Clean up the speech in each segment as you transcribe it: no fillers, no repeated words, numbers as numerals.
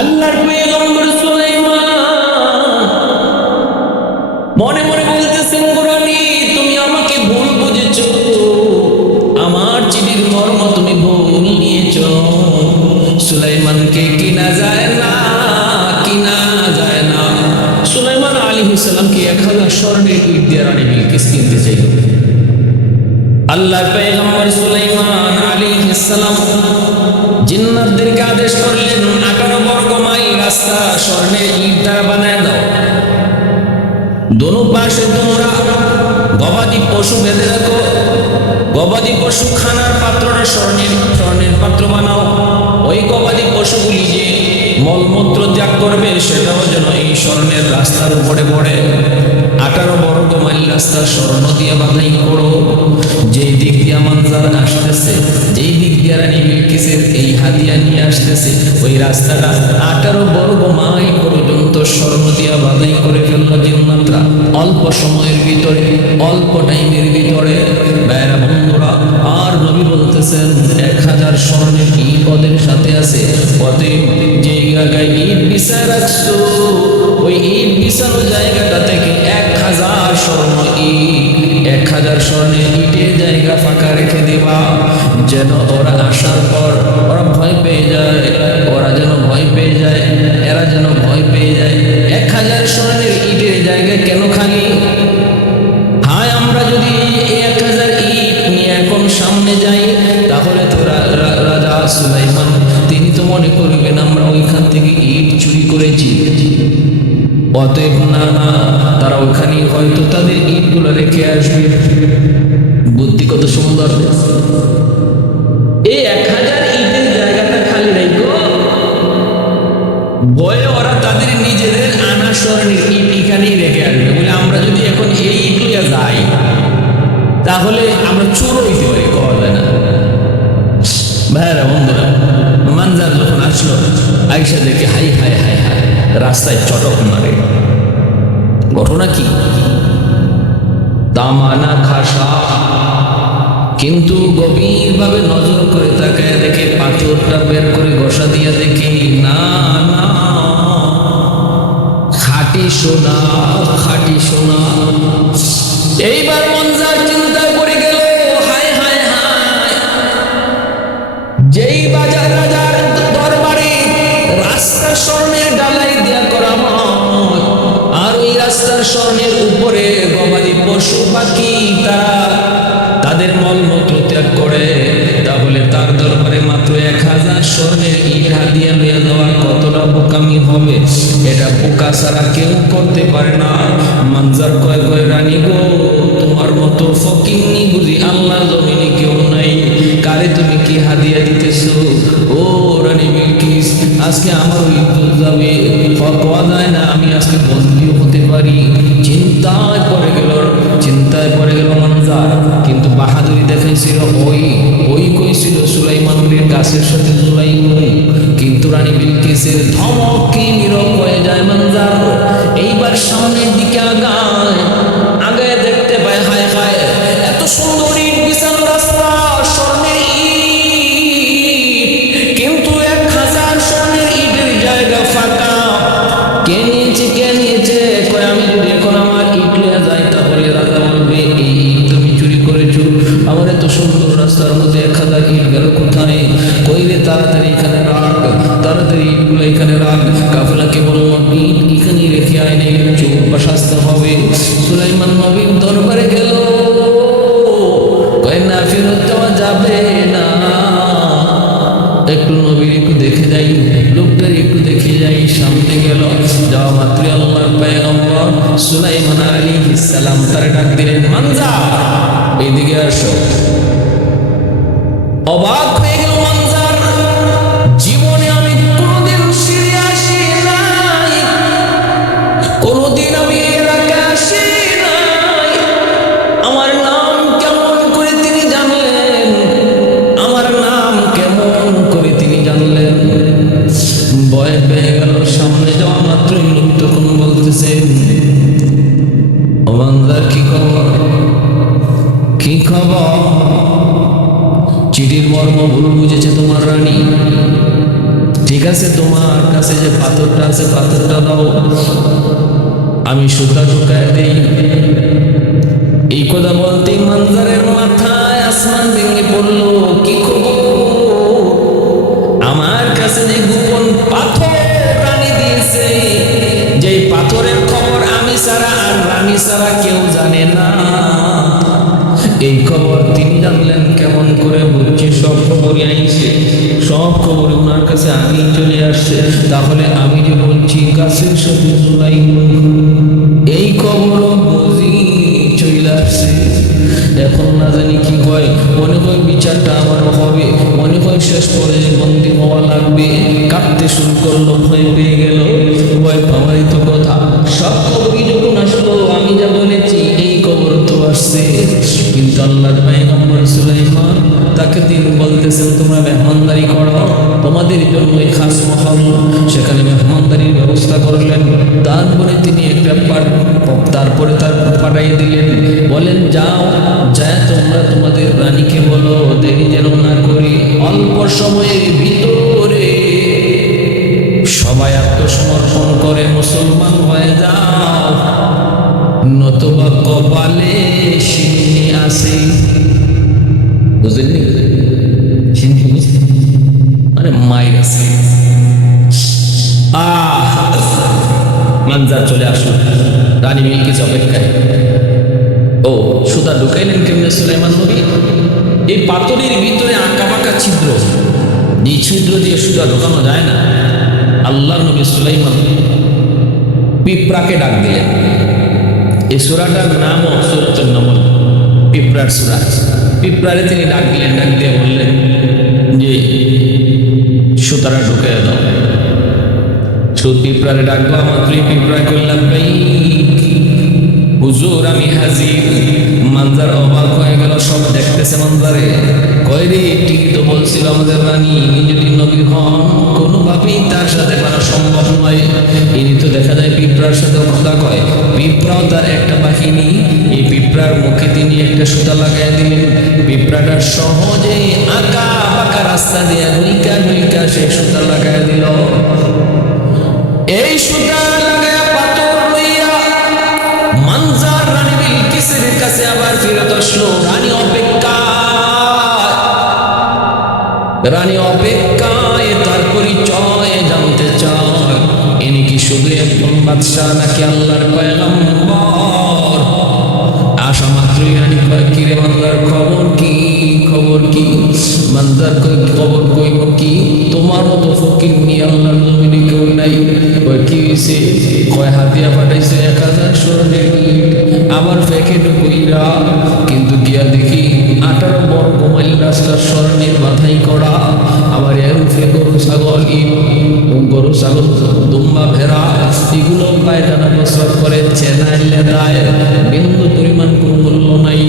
আল্লাহর পয়গম্বর সুলাইমান মনে মনে বলতেছেন, রানী তুমি আমাকে ভুল বুঝেছো, আমার চিঠির মর্ম তুমি ভুল নিয়েছো। সুলাইমানকে কিনা যায় না, কিনা যায় না। সুলাইমান আলাইহিস সালামকে 1000 স্বর্ণের ইট দিয়ে রানী বিলকিস কিনতে চাইল। আল্লাহর পয়গম্বর সুলাইমান আলাইহিস সালাম জিন্নাতদেরকে আদেশ করলেন, 18 বর্গ মাইল রাস্তা স্বর্ণের ইট দ্বারা বানায় দাও। দোনো পাশে তোমরা গবাদি পশু বেঁধে রাখো। গবাদি পশু খানার পাত্রটা স্বর্ণের পাত্র বানাও। ওই গবাদি পশুগুলি যে মলমূত্র ত্যাগ করবে সেটাও যেন এই স্বর্ণের রাস্তার উপরে পড়ে। 18 বর্গ মাইল রাস্তা স্বর্ণ দিয়ে বাধাই করো। যেই দিক দিয়ে মানজার আসতেছে, যেই দিক দিয়ে রানী বিলকিসের এই হাদিয়া নিয়ে আসতেছে, ওই রাস্তাটা 18 বর্গ মাইল পর্যন্ত স্বর্ণ দিয়ে বাধাই করে ফেললো জিন্নাতরা। অল্প সময়ের ভিতরে, অল্প টাইমের ভিতরে। ভাইরা বন্ধুরা, আর নবী বলতেছেন 1000 স্বর্ণের ইট ওদের সাথে আছে। অতএব যে জায়গায় ইট বিছায় রাখছো, ওই ইট বিছানো জায়গাটা থেকে 1000 স্বর্ণ ইট, 1000 স্বর্ণের ইটের জায়গা ফাঁকা রেখে দেবা, যেন ওরা আসার পর ওরা ভয় পেয়ে যায়। ওরা যেন ভয় পেয়ে যায়, এরা যেন ভয় পেয়ে যায়। 1000 স্বর্ণের ইটের জায়গা কেন খালি? হায়, আমরা যদি এই 1000 ইট নিয়ে এখন সামনে যাই, তাহলে তো রাজা সুলাইমান তিনি তো মনে করবেন আমরা ওইখান থেকে ইট চুরি করেছি। অতএব না, তারা ওখানে হয়তো তাদের ইটগুলো রেখে আসবে। বুদ্ধি কত সুন্দর! এই 1000 ইটের জায়গাটা খালি রেখো, বয়ে ওরা তাদের নিজেদের আনা স্বর্ণের ইট এখানেই রেখে আসবে। বলে আমরা যদি এখন এই ইট লিয়ে যাই, তাহলে আমরা চোর হইতে পারি, কওয়া যায় না। ভাইরা বন্ধুরা, মানজার যখন আসলো, আইসা দেখে হাই হাই হাই হাই, রাস্তায় চটক মারে। ঘটনা কি? দামানা খাসা, কিন্তু গভীরভাবে নজর করে তাকায় দেখে পাথরটা বের করে ঘষা দিয়া দেখে না না, খাঁটি সোনা, খাঁটি সোনা। এইবার মনজার চিন্তায় পড়ে গেল, হায় হায় হায়, যেই বাজার রাজার দরবারে রাস্তা স্বর্ণের ডালাই দেয়া করা হয়, আর ওই রাস্তার স্বর্ণের উপরে গবাদি পশু পাখি তারা তাদের মলমূত্র ত্যাগ করে, তাহলে তার দরবারে মাত্র 1000 স্বর্ণের ইট হাদিয়া লইয়া দেওয়া কতটা বোকামি হবে? এটা বোকা ছাড়া কেউ করতে পারে না। মানজার কয় কয়, রানী গো, তোমার মতো ফকিন্নি বুঝি আল্লাহর জমিনে কেউ নাই। কারে তুমি কি হাদিয়া দিতেছো? ও রানী বিলকিস, আজকে আমার ইজ্জত যাবে, হওয়া যায় না, আমি আজকে বন্দিও হতে পারি। চিন্তায় পড়ে গেল মানজার। কিন্তু বাহাদুরি দেখাইছিল ওই কইছিল সুলাইমানের গাছের সাথে জুলাইমু, কিন্তু রানী বিলকিসের ধমকে নীরব হয়ে যায় মানজার। এইবার সামনের দিকে আগায় দেখতে পায়, হায় হায়, এত সুন্দর ইট বিছানো রাস্তা, স্বর্ণের ইট, কিন্তু 1000 স্বর্ণের ইটের জায়গা ফাঁকা। কে নিয়েছে? কয় আমি যদি এখন আমার ইট লইয়া যাই, তাহলে রাজা বলবে এই ইট তুমি চুরি করেছো। আমার এত সুন্দর রাস্তার মধ্যে 1000 ইট গেল কোথায়? কইলে তাড়াতাড়ি এখানে রাখ, তাড়াতাড়ি ইটগুলো এখানে রাখ, কাফেলাকে বলবো ইট এখানেই রেখে আয়, নেই চোখ বা শাস্তি হবে। সুলাইমান নবীর দরবারে গেল, কয় না, ফেরত দেওয়া যাবে না। একটু নবীর একটু দেখে যাই, লোকটার একটু দেখে যাই। সামনে গেল, যাওয়া মাত্র আল্লাহর পয়গম্বর সুলাইমান আলাইহিস সালাম তার ডাক দিলেন, মানজার এইদিকে আসো। অবাক হয়ে গেল মানজার, জীবনে আমি কোনোদিন সিঁড়ি আসি নাই, কোনোদিন আমি এলাকা আসি নাই। আমার নাম কেমন করে তিনি জানলেন? আমার নাম কেমন করে তিনি জানলেন? ভয় পেয়ে গেল। সামনে যাওয়া মাত্রই লোক তখন বলতেছেন, মানজার কি খবর? কি খবর? চিঠির মর্ম ভুল বুঝেছে তোমার রানী। ঠিক ঠিক আছে, তোমার কাছে যে পাথরটা আছে পাথরটা দাও, আমি সুতা ঢুকায় দেই। এই কথা বলতেই মানজারের মাথায় আসমান ভেঙে পড়ল। কি খবর? আমার কাছে যে গোপন পাথর রানী দিয়েছে, যে পাথরের খবর আমি ছাড়া আর রানী ছাড়া কেউ জানে না, এই খবর তিনি জানলেন কেমন করে? বুঝছি সব খবরই আইছে, সব খবর ওনার কাছে আগেই চলে আসছে। তাহলে আমি যে বলছি গাছের সাথে জুলাই, এই খবরও বুঝি চলে আসছে। এখন না জানি কি হয়, মনে হয় বিচারটা আমার হবে, মনে হয় শেষ পর্যায়ে বন্দী হওয়া লাগবে। কাঁদতে শুরু করলো, ভয় পেয়ে গেল। ভয় পাওয়ারই তো কথা। সব খবরই যখন আসলো, আমি যা বলেছি এই খবর তো আসছে, কিন্তু আল্লাহর পয়গম্বর সুলাইমান তাকে তিনি বলতেছেন তোমরা মেহমানদারি করো, তোমাদের জন্য খাস মহল, সেখানে মেহমানদারির ব্যবস্থা করলেন। তারপরে তিনি একটা তারপরে তার পাঠাইয়ে দিলেন, বলেন যাও, যায় তোমরা তোমাদের রানীকে বলো দেরি যেন না করি, অল্প সময়ের ভিতরে সবাই আত্মসমর্পণ করে মুসলমান হয়ে যাও, নতুবা কপালে সিন্নি আছে। বুঝলেন? সিন্নি মানে মায়ের আছে। মানজার চলে আসলো রানী বিলকিস অপেক্ষায়। ও সুতা ঢুকাইলেন কেমনে সুলাইমান নবী? এই পাথরের ভিতরে আঁকা বাঁকা ছিদ্র, এই ছিদ্র দিয়ে সুতা ঢোকানো যায় না। আল্লাহ নবী সুলাইমান পিঁপড়াকে ডাক দিলেন। এই সূরাটার নামও সূরাতুন নামল, পিঁপড়ার সূরা। পিঁপড়ারে তিনি ডাক দিলেন, ডাক দিয়ে বললেন যে সুতারা ঢুকে দাও। পিঁপড়ারে ডাকবো, মাত্র পিঁপড়া করলাম ভাই হুজুর আমি হাজির। মানজার অবাক হয়ে গেল, সব দেখতেছে মানজারে। কয় রে, ঠিক তো বলছিল আমাদের রানী যদি নবী হন কোনোভাবেই তার সাথে করা সম্ভব নয়। ইনি তো দেখা যায় পিঁপড়ার সাথে কথা কয়, পিঁপড়াও তার একটা বাহিনী। এই পিঁপড়ার মুখে তিনি একটা সুতা লাগাই দিলেন। পিঁপড়াটা সহজে আঁকা বাঁকা রাস্তা দিয়ে গুইকা গুইকা সেই সুতা লাগাই দিল। এই সুতা লাগায়া পাথর লইয়া মানজার রানী বিলকিসের কাছে আবার ফিরত আসলো। রানী অপেক্ষায় তার পরিচয় জানতে চায়। ইনি কি শুধু একজন বাদশাহ নাকি আল্লাহর পয়গম্বর? আশা মাত্রই রানী কয়, কি রে বাংলার খবর কি? খবর কি? মানজার কই খবর কইব কি? তোমার মতো ফকির নিয়ে আল্লাহর জমিনে কেউ নাই। কয় কি হয়েছে? কয় হাতিয়া পাঠাইছে 1000 স্বর্ণের ইট, আবার প্যাকেট কইরা, কিন্তু গিয়া দেখি 18 বর্গ মাইল রাস্তার স্বর্ণের বাধাই করা, আবার এর উপরে গরু ছাগল গরু ছাগল দুম্বা ভেড়া এগুলো পায়খানা বছর করে চেনাই লেদায়, বিন্দু পরিমাণ কোনো মূল্য নাই।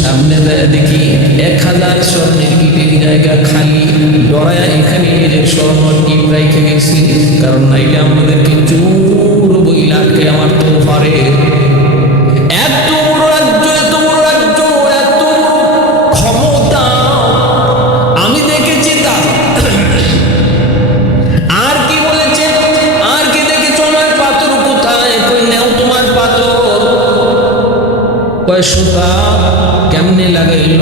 সামনে দেয় দেখি 1000 স্বর্ণের ইটের জায়গা খালি। ডরায়া এখানে নিজের স্বর্ণ ইট রেখে গেছি, কারণ নাইলে আমাদেরকে চোর বইলা আটকে আমার তো পারে। এত বড় রাজ্য, এত বড় রাজ্য, এত ক্ষমতা আমি দেখেছি তা। আর কি বলেছে? আর কি দেখেছ? আমার পাথর কোথায়? কই নেও তোমার পাথর। কয় সুতা কেমনে লাগাইল?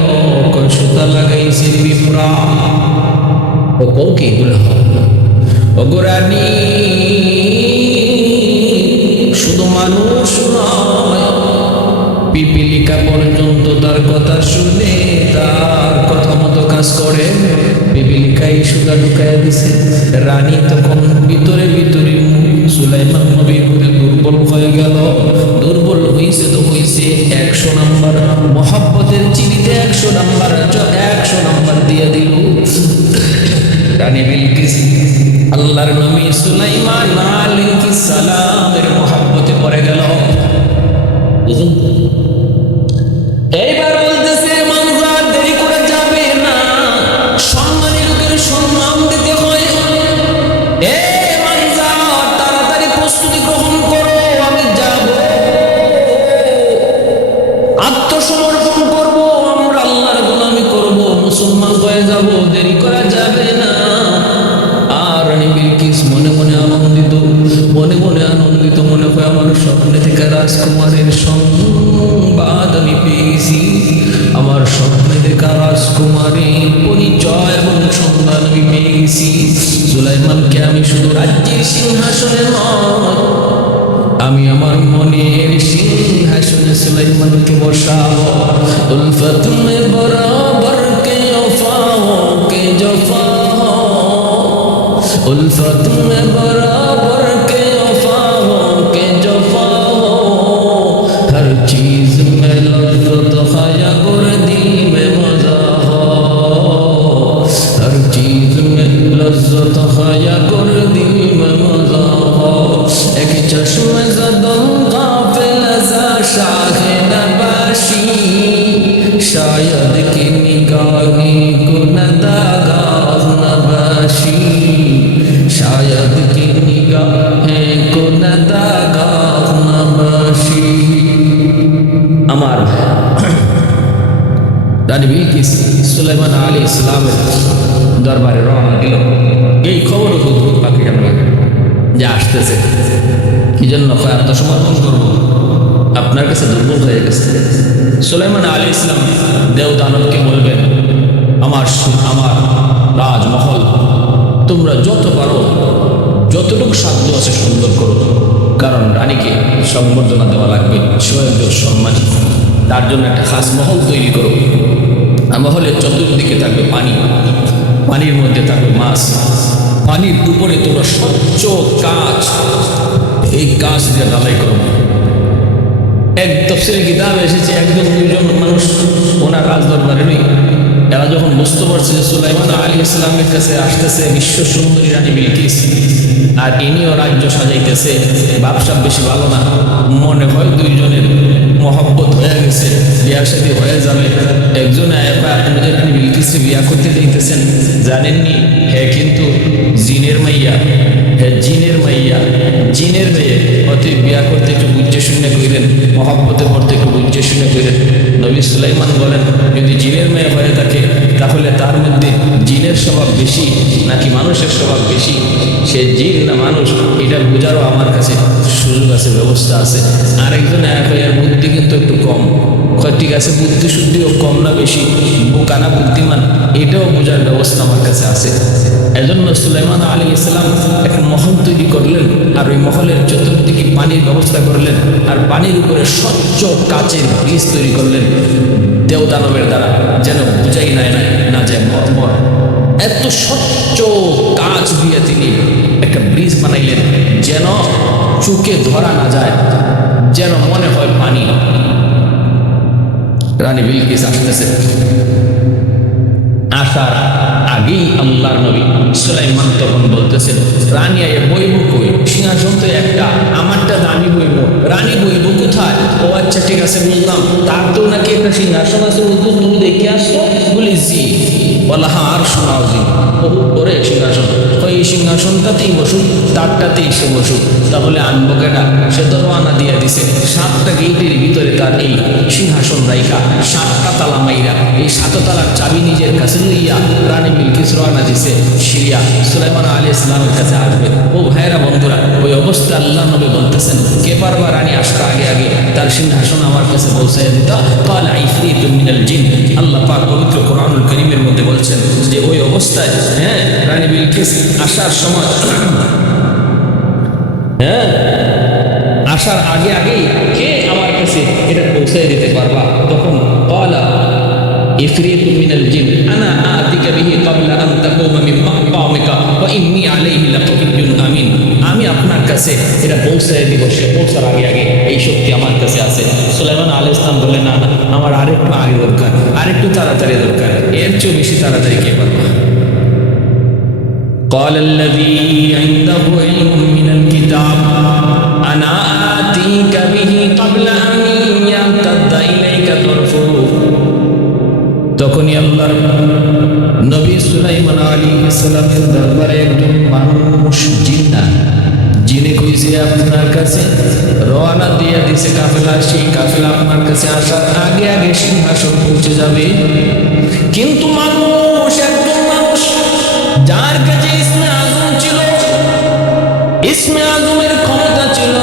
কয় সুতা লাগাইছে পিঁপড়া। ও কও কি এগুলো? ও গোরানি শুধু মানুষ নয়, পিপিলিকা পর্যন্ত তার কথা শুনে তার কথা মতো কাজ করে। পিপিলিকাই সুতা ঢুকাইয়া দিছে। রানী তখন ভিতরে ভিতরে সুলাইমান নবীর প্রতি দুর্বল হয়ে গেল। দুর্বল হইছে তো হইছে, 100 নাম্বার মহব্বতের চিঠিতে 100 নাম্বার 100 নাম্বার দিয়ে দিল। রানী বিলকিস আল্লাহর নবী সুলাইমান আলাইহিস সালামের মহব্বতে পড়ে গেল। এইবার বলতেছে মানজার দেরি করে যাবে না, সম্মানী লোকের সম্মান দিতে হয়। এ মানজার তাড়াতাড়ি প্রস্তুতি গ্রহণ করো, আমি যাব, আত্মসমর্পণ করব, আমরা আল্লাহর গোলামি করব, মুসলমান হয়ে যাব, দেরি করা যাবে না। আর রানী আনন্দিত, মনে মনে আনন্দিত, মনে হয় আমার স্বপ্নে থেকে রাজকুমারের সংবাদ আমি পেয়ে গেছি। আমার স্বপ্নে দেখা রাজকুমারের পরিচয় এবং সংবাদ আমি পেয়ে গেছি। সুলাইমানকে আমি শুধু রাজ্যের সিংহাসনে নয়, আমি আমার মনের সিংহাসনে সুলাইমানকে বসাবো। উলফত মে বরাবর কে ওফাও কে জফা, उल्फत में बराबर के वफा हो के जफा हो, हर चीज में लज्जत खाया और दिल में मजा हो, हर चीज में लज्जत खाया और दिल में मजा हो। एक चश्मे ज़दम गाफिल ज़ा शाह नबाशी, शायद की निगाही को नदागाह नबाशी, शायद की निगाहें को नदागाह नबाशी। আমার রানী বিলকিস সুলাইমান আলাইহিস সালামের দরবারে রওনা দিল। এই খবর হুদহুদ পাখি কেন লাগে যে আসতেছে, কি জন্য আত্মসমর্পণ করবো, আপনার কাছে দুর্বল হয়ে গেছে। সুলাইমান আলাইহিস সালাম দেব দানবকে বলবেন, আমার রাজমহল তোমরা যত পারো যতটুকু সাধ্য আছে সুন্দর করো, কারণ রানীকে সম্বর্ধনা দেওয়া লাগবে, স্বয়ং সম্মান, তার জন্য একটা খাস মহল তৈরি করো। আর মহলের চতুর্দিকে থাকবে পানি, পানির মধ্যে থাকবে মাছ, পানির উপরে তোমরা স্বচ্ছ কাঁচ, এই কাঁচ দিয়ে ঢালাই করো। এক তফসিরে কিতাব এসেছে, একজন দুইজন মানুষ ওনার রাজদরবারে নেই, এরা যখন বুঝতে পারছে যে সুলাইমান আলাইহিস সালামের কাছে আসতেছে বিশ্ব সুন্দরী রানী বিলকিস, আর ইনিও রাজ্য সাজাইতেছে, ব্যবসা বেশি ভালো না, মনে হয় দুইজনের মহব্বত হয়ে গেছে, বিয়ার সাথে হয়ে যাবে। একজন আপনাদের রানী বিলকিসকে বিয়া করতে দিতেছেন, জানেননি হ্যাঁ কিন্তু জিনের মাইয়া, হ্যাঁ জিনের মাইয়া, জিনের মেয়ে, অতএব বিয়া করতে একটু বুঝে শুনে কইলেন, মহব্বতে পড়তে একটু বুঝে শুনে কইলেন। নবী সুলাইমান বলেন, যদি জিনের মেয়ে হয়ে থাকে তাহলে তার মধ্যে জিনের স্বভাব বেশি নাকি মানুষের স্বভাব বেশি, সে জিন না মানুষ, এটা বোঝারও আমার কাছে সুযোগ আছে, ব্যবস্থা আছে। আরেকজন এর বুদ্ধি কিন্তু একটু কম, ঠিক আছে বুদ্ধি শুদ্ধিও কম না বেশি, বোকানা বুদ্ধিমান, এটাও বোঝার ব্যবস্থা আমার কাছে আছে। এজন্য সুলাইমান আলাইহিস সালাম একটা মহল তৈরি করলেন, আর ওই মহলের চতুর্দিকে পানির ব্যবস্থা করলেন, আর পানির উপরে স্বচ্ছ কাচের ব্রিজ তৈরি করলেন দেবদানবের দ্বারা, যেন বুঝাই না যায় মর্মর। এত স্বচ্ছ কাচ দিয়ে তিনি একটা ব্রিজ বানাইলেন, যেন চোখে ধরা না যায়, যেন মনে হয় পানি। রানী বিলকিস আসতেছে, আসার আগেই আল্লাহর নবী সুলাইমান তখন বলতেছেন, রানী আয়ে বইব কই, সিংহাসন তো একটা, আমারটা দামি বইব, রানী বইব কোথায়? ও আচ্ছা ঠিক আছে বুঝলাম, তার তো নাকি একটা সিংহাসন আছে, তুমি দেখে আসছো? বলি জি। বলা হ্যাঁ আর শোনাও জি, বহুত বড় সিংহাসন, এই সিংহাসনটাতেই বসুক, তারটাতেই সে বসুক। তাহলে আনবো কেটা? সে তো রওনা দিয়ে দিছে, 7টা গেটের ভিতরে তার এই সিংহাসন রাইখা 7টা তালা মাইরা, এই 7 তালার চাবি নিজের কাছে লইয়া রানী বিলকিস রওনা দিছে সিরিয়া, সুলাইমান আলাইহিস সালামের কাছে আসবে। ও ভাইরা বন্ধুরা, ওই অবস্থা আল্লাহ নবী বলতেছেন, কে পারবা রানী আসতে আগে আগে তার সিংহাসন আমার কাছে পৌঁছায় দিতা? ক্বালা ইফরিতুম মিনাল জিন। আল্লাহ পাক পবিত্র কোরআনুল কারীমের মধ্যে বলছেন যে ওই অবস্থায় রানী বিলকিস আসার সময়, আসার আগে আগেই কে আমার কাছে এটা পৌঁছায় দিতে পারবা? তখন ক্বালা ইফরিতুম মিনাল জিন আনা আতিকা বিহি ক্বাবলা আন তাকুমা মিন মাকামিকা ওয়া ইন্নী আলাইহি লাকাবিয়্যুন আমিন। আমি আপনার কাছে এটা পৌঁছায় দিব, সে পৌঁছার আগে আগে এই শক্তি আমার কাছে আছে। সুলাইমান আলাইহিস সালাম বলে, না না, আমার আরেকটু আগে দরকার, আরেকটু তাড়াতাড়ি দরকার, এর চেয়ে বেশি তাড়াতাড়ি কে পারবে? قال الذي عنده علم من الكتاب أنا آتيك به قبل أن يرتد إليك طرفه। তখনই আল্লাহর নবী সুলাইমান আলাইহিস সালামের দরবারে একজন মানুষ, জিনে কইছে আপনার কাছে রওনা দিয়ে দিছে কাফেলা, সেই কাফেলা আপনার কাছে আসার আগে আগে সিংহাসন পৌঁছে যাবে। কিন্তু মানুষ, একজন মানুষ যার কাছে ইসমে আজম ছিল, ইসমে আজমের ক্ষমতা ছিল,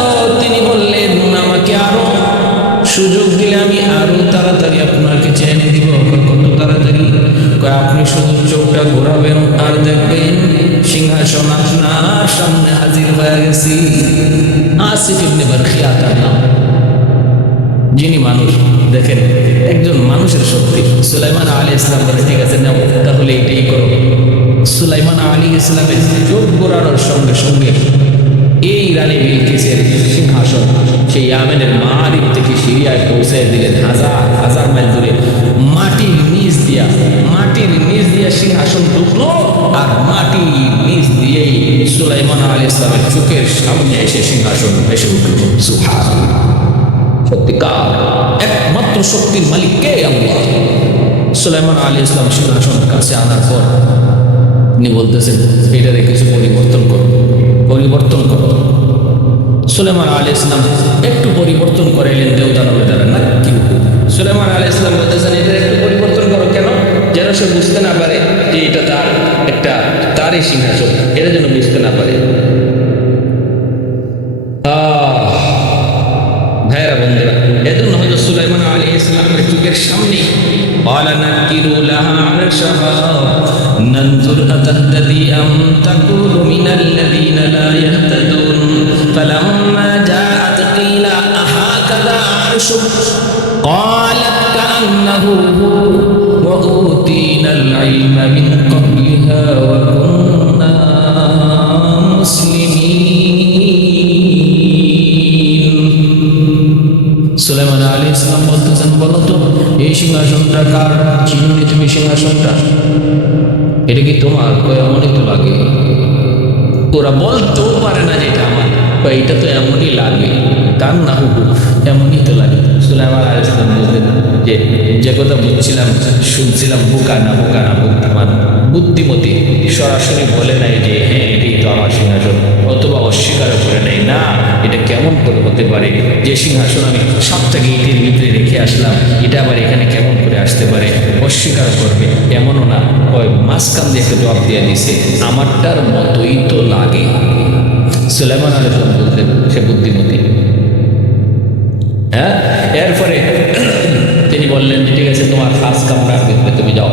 তিনি বললেন আমাকে আরো সুযোগ দিলে আমি আরো তাড়াতাড়ি আপনার কাছে এনে দিব। কত তাড়াতাড়ি? আপনি শুধু চোখটা ঘোরাবেন আর দেখবেন সিংহাসন আপনার সামনে হাজির হয়ে গেছি। আসিফ ইবনে বারখিয়া তার নাম, যিনি মানুষ। দেখেন একজন মানুষের শক্তি। সুলাইমান আলাইহিস সালাম বলে ঠিক আছে নাও, তাহলে এটাই করো। সুলাইমান আলাইহিস সালামের চোখ ঘোরানোর সঙ্গে সঙ্গে এই রানী বিলকিসের সিংহাসন সেই ইয়ামেনের মারিব থেকে সিরিয়ায় পৌঁছে দিলেন, হাজার হাজার মাইল দূরে। মাটির নিচ দিয়া সিংহাসন ঢুকলো, আর মাটির নিচ দিয়েই সুলাইমান আলাইহিস সালামের চোখের সামনে এসে সিংহাসন এসে উঠল। সুবহানাল্লাহ, সত্যিকার একমাত্র শক্তির মালিক কে? আল্লাহ। সুলাইমান আলাইহিস সালাম সিংহাসনের কাছে আনার পর তিনি বলতেছেন এটারে কিছু পরিবর্তন করো। সুলাইমান আলাইহিস সালাম একটু পরিবর্তন করাইলেন দেওদানবের দ্বারা। না কি সুলাইমান আলাইহিস সালাম বলতেছেন এটা একটু পরিবর্তন করো। কেন? যেন সে বুঝতে না পারে যে এটা তারই সিংহাসন, এটা যেন বুঝতে না পারে। ভাইরা বন্ধুরা, এজন্য হযরত সুলাইমান আলাইহিস সালামের চোখের সামনে قال نكروا لها عرشها ننظر أتهتدي أم تكون من الذين لا يهتدون فلما جاءت قيل أهكذا عرشك قالت كأنه هو وأوتينا العلم من قبلها وكنا مسلمين সুলাইমান আলাইহিস সালাম বলতেছেন বলো তো এই সিংহাসনটা কার? চিনি তুমি সিংহাসনটা? এটা কি তোমার? এমনই তো লাগে। ওরা বলতেও পারে না যে এটা আমার, এটা তো এমনই লাগে, কার না হুকু এমনই তো লাগে। সুলাইমান আলাইহিস সালাম বললেন যে কথা বুঝছিলাম শুনছিলাম বোকা না বুদ্ধিমান বুদ্ধিমতী সরাসরি বলে নাই যে হ্যাঁ এটাই তো আমার সিংহাসন, অথবা অস্বীকার করে নেই না এটা কেমন করে হতে পারে যে সিংহাসন আমি 7টা গেটের ভিতরে রেখে আসলাম, এটা আবার এখানে কেমন করে আসতে পারে? অস্বীকার করবে এমনও না, ওই মাঝখান দিয়ে একটা জবাব দিয়ে দিছে আমারটার মতোই তো লাগে। সুলাইমান আলাইহিস সালাম বলতেন সে বুদ্ধিমতী। হ্যাঁ, এরপরে তিনি বললেন যে ঠিক আছে তোমার খাস কামরার ভিতরে তুমি যাও।